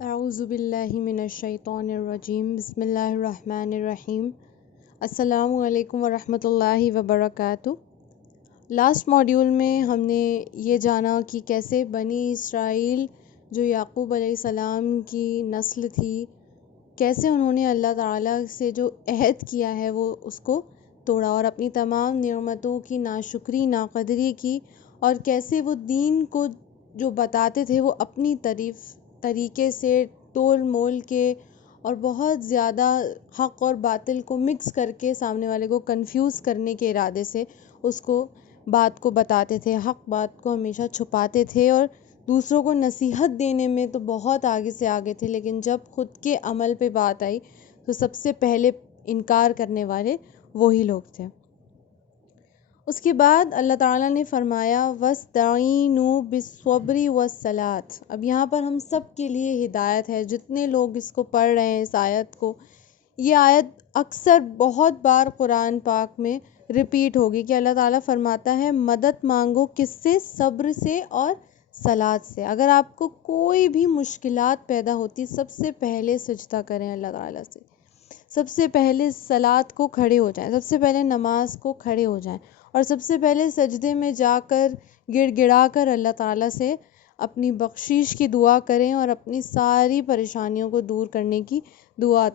اعوذ باللہ من الشیطان الرجیم بسم اللہ الرحمن الرحیم السلام علیکم ورحمۃ اللہ وبرکاتہ۔ لاسٹ ماڈیول میں ہم نے یہ جانا کہ کیسے بنی اسرائیل جو یعقوب علیہ السلام کی نسل تھی، کیسے انہوں نے اللہ تعالیٰ سے جو عہد کیا ہے وہ اس کو توڑا اور اپنی تمام نعمتوں کی ناشکری ناقدری کی، اور کیسے وہ دین کو جو بتاتے تھے وہ اپنی طریقے سے تول مول کے اور بہت زیادہ حق اور باطل کو مکس کر کے سامنے والے کو کنفیوز کرنے کے ارادے سے اس کو بات کو بتاتے تھے، حق بات کو ہمیشہ چھپاتے تھے اور دوسروں کو نصیحت دینے میں تو بہت آگے سے آگے تھے، لیکن جب خود کے عمل پہ بات آئی تو سب سے پہلے انکار کرنے والے وہی لوگ تھے۔ اس کے بعد اللہ تعالیٰ نے فرمایا وَاسْتَعِینُوا بِالصَّبْرِ وَالصَّلَاةِ۔ اب یہاں پر ہم سب کے لیے ہدایت ہے، جتنے لوگ اس کو پڑھ رہے ہیں اس آیت کو۔ یہ آیت اکثر بہت بار قرآن پاک میں ریپیٹ ہوگی کہ اللہ تعالیٰ فرماتا ہے مدد مانگو کس سے؟ صبر سے اور صلات سے۔ اگر آپ کو کوئی بھی مشکلات پیدا ہوتی سب سے پہلے سجدہ کریں اللہ تعالیٰ سے، سب سے پہلے صلات کو کھڑے ہو جائیں، سب سے پہلے نماز کو کھڑے ہو جائیں اور سب سے پہلے سجدے میں جا کر گڑ گڑا کر اللہ تعالیٰ سے اپنی بخشش کی دعا کریں اور اپنی ساری پریشانیوں کو دور کرنے کی دعا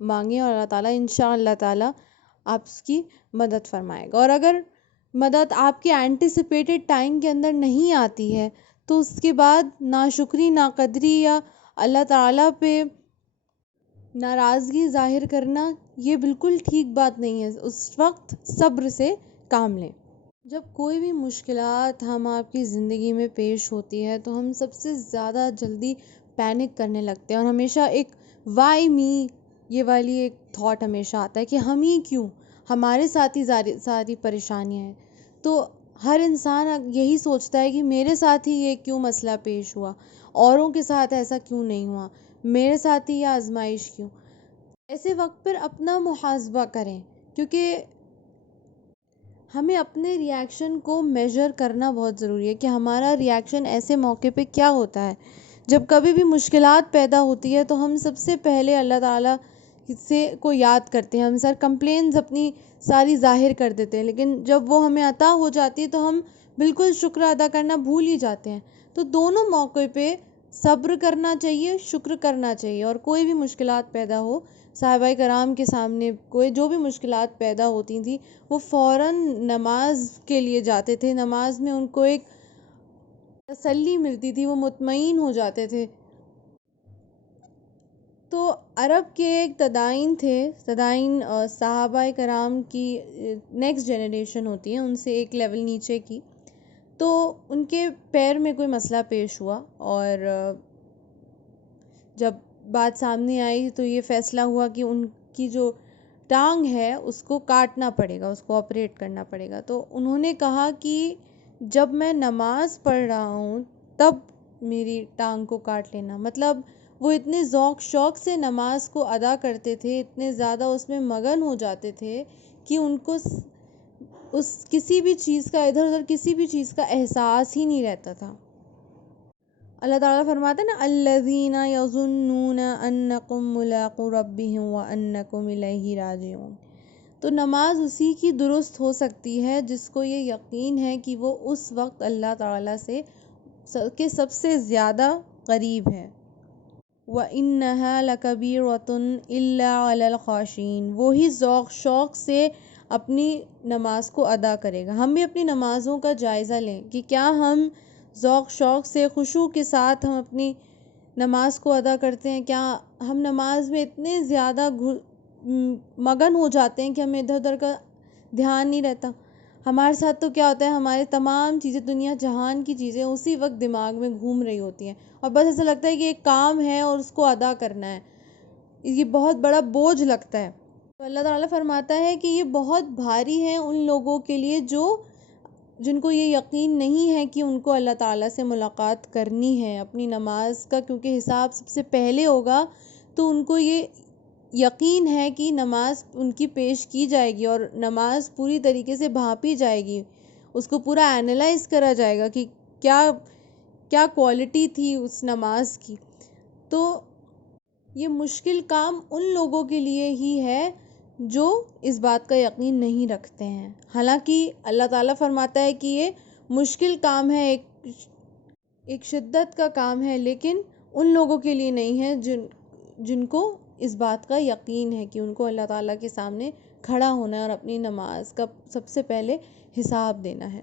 مانگیں، اور اللہ تعالیٰ انشاءاللہ تعالیٰ آپ اس کی مدد فرمائے گا۔ اور اگر مدد آپ کے اینٹیسپیٹڈ ٹائم کے اندر نہیں آتی ہے تو اس کے بعد ناشکری ناقدری یا اللہ تعالیٰ پہ ناراضگی ظاہر کرنا یہ بالکل ٹھیک بات نہیں ہے۔ اس وقت صبر سے کام لیں۔ جب کوئی بھی مشکلات ہم آپ کی زندگی میں پیش ہوتی ہے تو ہم سب سے زیادہ جلدی پینک کرنے لگتے ہیں اور ہمیشہ ایک وائی می یہ والی ایک تھاٹ ہمیشہ آتا ہے کہ ہم ہی کیوں، ہمارے ساتھ ہی ساری پریشانیاں ہیں۔ تو ہر انسان یہی سوچتا ہے کہ میرے ساتھ ہی یہ کیوں مسئلہ پیش ہوا، اوروں کے ساتھ ایسا کیوں نہیں ہوا، میرے ساتھ ہی یہ آزمائش کیوں۔ ایسے وقت پر اپنا محاسبہ کریں، کیونکہ ہمیں اپنے ری ایکشن کو میجر کرنا بہت ضروری ہے کہ ہمارا ری ایکشن ایسے موقع پہ کیا ہوتا ہے۔ جب کبھی بھی مشکلات پیدا ہوتی ہے تو ہم سب سے پہلے اللہ تعالیٰ سے کو یاد کرتے ہیں، ہم سر کمپلینز اپنی ساری ظاہر کر دیتے ہیں، لیکن جب وہ ہمیں عطا ہو جاتی ہے تو ہم بالکل شکر ادا کرنا بھول ہی جاتے ہیں۔ تو دونوں موقع پہ صبر کرنا چاہیے، شکر کرنا چاہیے، اور کوئی بھی مشکلات پیدا ہو، صحابہ کرام کے سامنے کوئی جو بھی مشکلات پیدا ہوتی تھیں وہ فوراً نماز کے لیے جاتے تھے، نماز میں ان کو ایک تسلی ملتی تھی، وہ مطمئن ہو جاتے تھے۔ تو عرب کے ایک تدائین تھے، تدائین صحابہ کرام کی نیکسٹ جنریشن ہوتی ہے، ان سے ایک لیول نیچے کی، تو ان کے پیر میں کوئی مسئلہ پیش ہوا اور جب بات سامنے آئی تو یہ فیصلہ ہوا کہ ان کی جو ٹانگ ہے اس کو کاٹنا پڑے گا، اس کو آپریٹ کرنا پڑے گا۔ تو انہوں نے کہا کہ جب میں نماز پڑھ رہا ہوں تب میری ٹانگ کو کاٹ لینا۔ مطلب وہ اتنے ذوق شوق سے نماز کو ادا کرتے تھے، اتنے زیادہ اس میں مگن ہو جاتے تھے کہ ان کو اس کسی بھی چیز کا ادھر ادھر کسی بھی چیز کا احساس ہی نہیں رہتا تھا۔ اللہ تعالیٰ فرماتا ہے نا الذین یظنون انکم ملاقو ربہم وانکم الیہ راجعون۔ تو نماز اسی کی درست ہو سکتی ہے جس کو یہ یقین ہے کہ وہ اس وقت اللہ تعالیٰ سے کے سب سے زیادہ قریب ہے۔ وَإِنَّهَا لَكَبِيرَةٌ إِلَّا عَلَى الْخَاشِعِينَ۔ وہی ذوق شوق سے اپنی نماز کو ادا کرے گا۔ ہم بھی اپنی نمازوں کا جائزہ لیں کہ کیا ہم ذوق شوق سے خشوع کے ساتھ ہم اپنی نماز کو ادا کرتے ہیں؟ کیا ہم نماز میں اتنے زیادہ مگن ہو جاتے ہیں کہ ہمیں ادھر ادھر کا دھیان نہیں رہتا؟ ہمارے ساتھ تو کیا ہوتا ہے، ہمارے تمام چیزیں دنیا جہان کی چیزیں اسی وقت دماغ میں گھوم رہی ہوتی ہیں اور بس ایسا لگتا ہے کہ ایک کام ہے اور اس کو ادا کرنا ہے، یہ بہت بڑا بوجھ لگتا ہے۔ تو اللہ تعالیٰ فرماتا ہے کہ یہ بہت بھاری ہے ان لوگوں کے لیے جن کو یہ یقین نہیں ہے کہ ان کو اللہ تعالیٰ سے ملاقات کرنی ہے اپنی نماز کا، کیونکہ حساب سب سے پہلے ہوگا، تو ان کو یہ یقین ہے کہ نماز ان کی پیش کی جائے گی اور نماز پوری طریقے سے بھانپی جائے گی، اس کو پورا اینالائز کرا جائے گا کہ کیا کوالٹی تھی اس نماز کی۔ تو یہ مشکل کام ان لوگوں کے لیے ہی ہے جو اس بات کا یقین نہیں رکھتے ہیں. حالانکہ اللہ تعالیٰ فرماتا ہے کہ یہ مشکل کام ہے، ایک شدت کا کام ہے، لیکن ان لوگوں کے لیے نہیں ہے جن کو اس بات کا یقین ہے کہ ان کو اللہ تعالیٰ کے سامنے کھڑا ہونا ہے اور اپنی نماز کا سب سے پہلے حساب دینا ہے.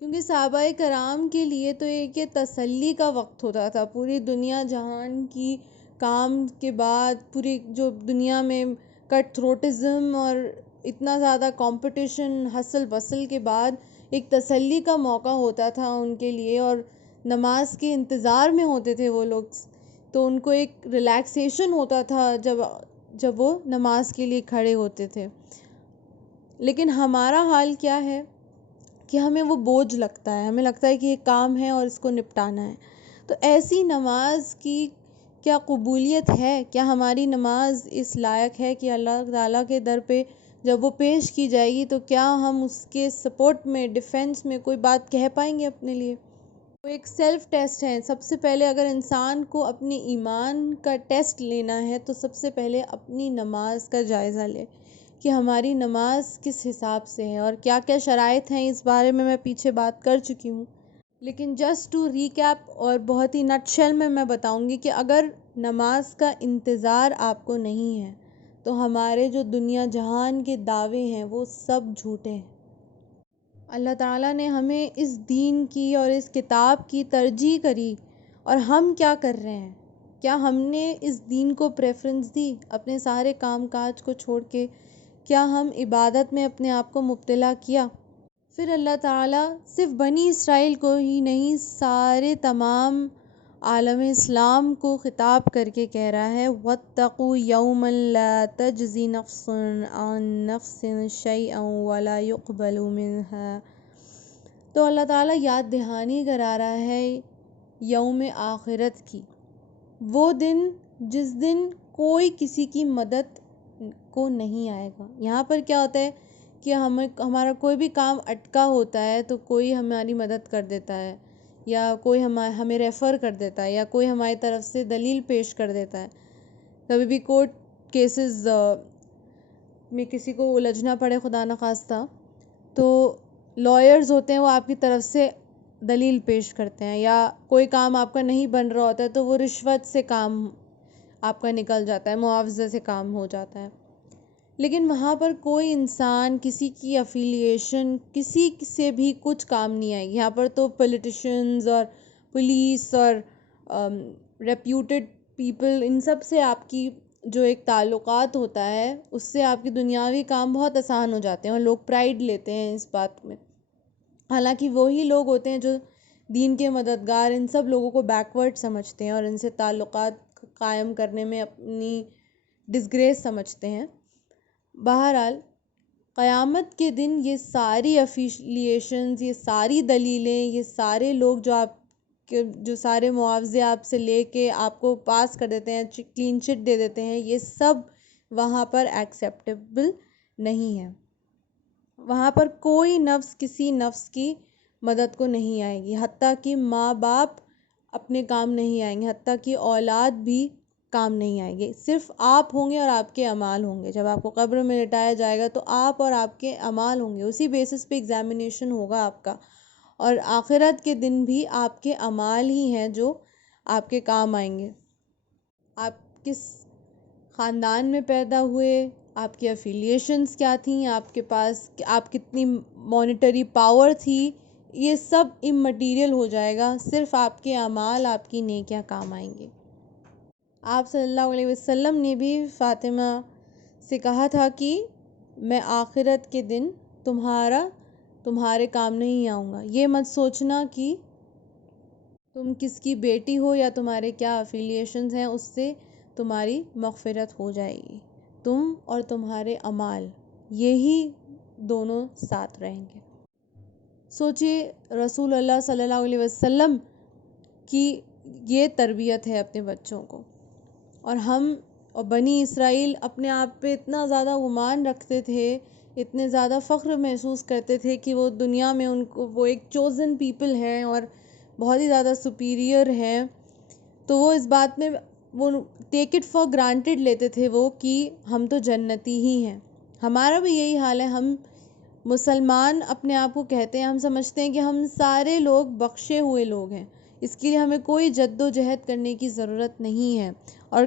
کیونکہ صحابہ کرام کے لیے تو ایک یہ تسلی کا وقت ہوتا تھا. پوری دنیا جہان کی کام کے بعد، پوری جو دنیا میں کٹ تھروٹزم اور اتنا زیادہ کمپٹیشن ہسل بسل کے بعد ایک تسلی کا موقع ہوتا تھا ان کے لیے، اور نماز کے انتظار میں ہوتے تھے وہ لوگ. تو ان کو ایک ریلیکسیشن ہوتا تھا جب وہ نماز کے لیے کھڑے ہوتے تھے. لیکن ہمارا حال کیا ہے کہ ہمیں وہ بوجھ لگتا ہے، ہمیں لگتا ہے کہ یہ کام ہے اور اس کو نپٹانا ہے. تو ایسی نماز کی کیا قبولیت ہے؟ کیا ہماری نماز اس لائق ہے کہ اللہ تعالیٰ کے در پہ جب وہ پیش کی جائے گی تو کیا ہم اس کے سپورٹ میں، ڈیفینس میں کوئی بات کہہ پائیں گے اپنے لیے؟ وہ ایک سیلف ٹیسٹ ہے. سب سے پہلے اگر انسان کو اپنے ایمان کا ٹیسٹ لینا ہے تو سب سے پہلے اپنی نماز کا جائزہ لے کہ ہماری نماز کس حساب سے ہے اور کیا کیا شرائط ہیں. اس بارے میں پیچھے بات کر چکی ہوں، لیکن جسٹ ٹو ریکیپ اور بہت ہی نٹ شیل میں بتاؤں گی کہ اگر نماز کا انتظار آپ کو نہیں ہے تو ہمارے جو دنیا جہان کے دعوے ہیں وہ سب جھوٹے ہیں. اللہ تعالیٰ نے ہمیں اس دین کی اور اس کتاب کی ترجیح کری، اور ہم کیا کر رہے ہیں؟ کیا ہم نے اس دین کو پریفرنس دی اپنے سارے کام کاج کو چھوڑ کے؟ کیا ہم عبادت میں اپنے آپ کو مبتلا کیا؟ پھر اللہ تعالیٰ صرف بنی اسرائیل کو ہی نہیں، سارے تمام عالم اسلام کو خطاب کر کے کہہ رہا ہے وَاتَّقُوا يَوْمًا لَا تَجْزِي نَفْسٌ عَن نَفْسٍ شَيْئًا وَلَا يُقْبَلُ مِنْهَا. تو اللہ تعالیٰ یاد دہانی کرا رہا ہے یوم آخرت کی، وہ دن جس دن کوئی کسی کی مدد کو نہیں آئے گا. یہاں پر کیا ہوتا ہے کہ ہمارا کوئی بھی کام اٹکا ہوتا ہے تو کوئی ہماری مدد کر دیتا ہے، یا کوئی ہمیں ریفر کر دیتا ہے، یا کوئی ہماری طرف سے دلیل پیش کر دیتا ہے. کبھی بھی کورٹ کیسز میں کسی کو الجھنا پڑے خدا نخواستہ، تو لائرز ہوتے ہیں وہ آپ کی طرف سے دلیل پیش کرتے ہیں، یا کوئی کام آپ کا نہیں بن رہا ہوتا ہے تو وہ رشوت سے کام آپ کا نکل جاتا ہے، معاوضے سے کام ہو جاتا ہے. لیکن وہاں پر کوئی انسان، کسی کی افیلیشن کسی سے بھی کچھ کام نہیں آئے گی. یہاں پر تو پولیٹیشنز اور پولیس اور ریپیوٹیڈ پیپل، ان سب سے آپ کی جو ایک تعلقات ہوتا ہے اس سے آپ کی دنیاوی کام بہت آسان ہو جاتے ہیں، اور لوگ پرائیڈ لیتے ہیں اس بات میں. حالانکہ وہی لوگ ہوتے ہیں جو دین کے مددگار ان سب لوگوں کو بیکورڈ سمجھتے ہیں اور ان سے تعلقات قائم کرنے میں اپنی ڈسگریس سمجھتے ہیں. بہرحال قیامت کے دن یہ ساری افیلیشنز، یہ ساری دلیلیں، یہ سارے لوگ جو سارے معاوضے آپ سے لے کے آپ کو پاس کر دیتے ہیں، کلین چٹ دے دیتے ہیں، یہ سب وہاں پر ایکسیپٹیبل نہیں ہے. وہاں پر کوئی نفس کسی نفس کی مدد کو نہیں آئے گی، حتیٰ کہ ماں باپ اپنے کام نہیں آئیں گے، حتیٰ کہ اولاد بھی کام نہیں آئے گی. صرف آپ ہوں گے اور آپ کے اعمال ہوں گے. جب آپ کو قبر میں لٹایا جائے گا تو آپ اور آپ کے اعمال ہوں گے، اسی بیسس پہ ایگزامینیشن ہوگا آپ کا. اور آخرت کے دن بھی آپ کے اعمال ہی ہیں جو آپ کے کام آئیں گے. آپ کس خاندان میں پیدا ہوئے، آپ کی افیلیشنز کیا تھیں، آپ کے پاس آپ کتنی مانیٹری پاور تھی، یہ سب اممیٹیریل ہو جائے گا. صرف آپ کے اعمال، آپ کی نیکیاں کام آئیں گے. آپ صلی اللہ علیہ وسلم نے بھی فاطمہ سے کہا تھا کہ میں آخرت کے دن تمہارے کام نہیں آؤں گا. یہ مت سوچنا کہ تم کس کی بیٹی ہو یا تمہارے کیا افیلیشنز ہیں، اس سے تمہاری مغفرت ہو جائے گی. تم اور تمہارے اعمال، یہی دونوں ساتھ رہیں گے. سوچئے رسول اللہ صلی اللہ علیہ وسلم کی یہ تربیت ہے اپنے بچوں کو، اور ہم اور بنی اسرائیل اپنے آپ پہ اتنا زیادہ گمان رکھتے تھے، اتنے زیادہ فخر محسوس کرتے تھے کہ وہ دنیا میں ان کو وہ ایک چوزن پیپل ہیں اور بہت ہی زیادہ سپیریئر ہیں. تو وہ اس بات میں وہ ٹیک اٹ فار گرانٹیڈ لیتے تھے وہ کہ ہم تو جنتی ہی ہیں. ہمارا بھی یہی حال ہے. ہم مسلمان اپنے آپ کو کہتے ہیں, ہم سمجھتے ہیں کہ ہم سارے لوگ بخشے ہوئے لوگ ہیں, اس کے لیے ہمیں کوئی جد و جہد کرنے کی ضرورت نہیں ہے, اور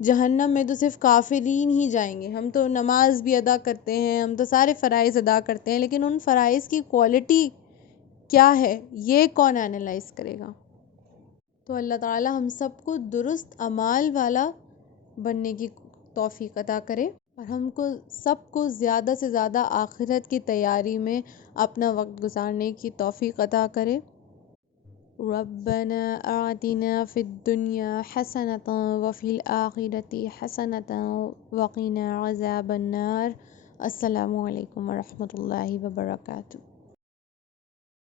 جہنم میں تو صرف کافرین ہی جائیں گے. ہم تو نماز بھی ادا کرتے ہیں, ہم تو سارے فرائض ادا کرتے ہیں, لیکن ان فرائض کی کوالٹی کیا ہے یہ کون انالائز کرے گا؟ تو اللہ تعالی ہم سب کو درست اعمال والا بننے کی توفیق عطا کرے, اور ہم کو سب کو زیادہ سے زیادہ آخرت کی تیاری میں اپنا وقت گزارنے کی توفیق عطا کرے. ربنا آتنا فی الدنیا حسنۃ وفی الآخرۃ حسنۃ وقنا عذاب النار. السلام علیکم ورحمۃ اللہ وبرکاتہ.